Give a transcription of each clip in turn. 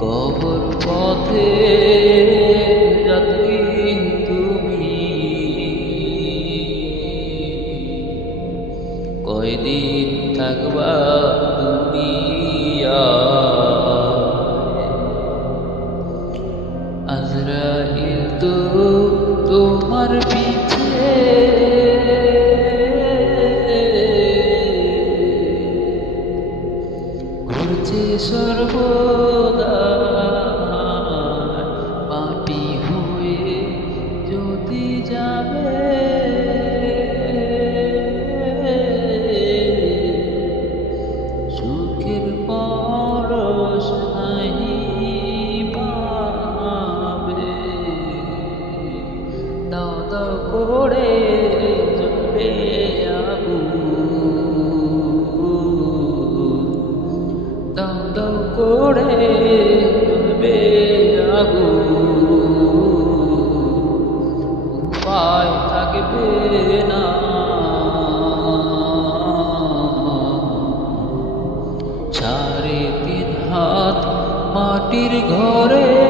কবর পথে যাত্রী তুমি। কয়দিন থাকবা দুনিয়া আজরাইল তো তোমার পিছে ঘুরছে সর্বদা। না। চারে তিন হাত মাটির ঘরে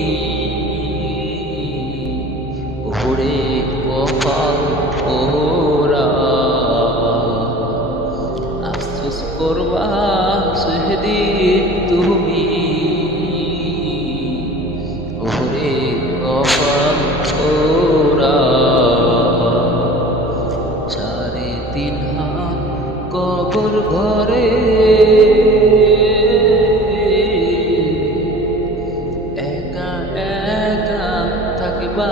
সেদিন তুমি। ওরে কপাল চারে তিন কবর ঘরে। একা একা থাকবা?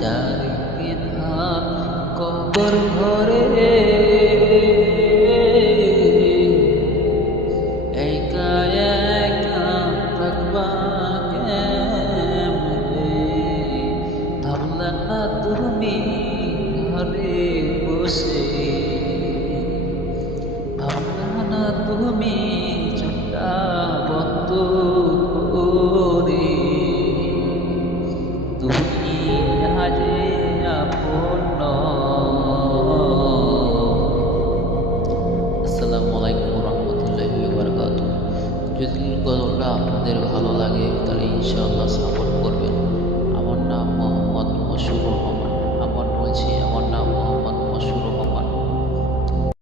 চারি তিন কবর ঘরে। আসসালামু আলাইকুম যদি গল্পটা আপনাদের ভালো লাগে তাহলে ইনশাআল্লাহ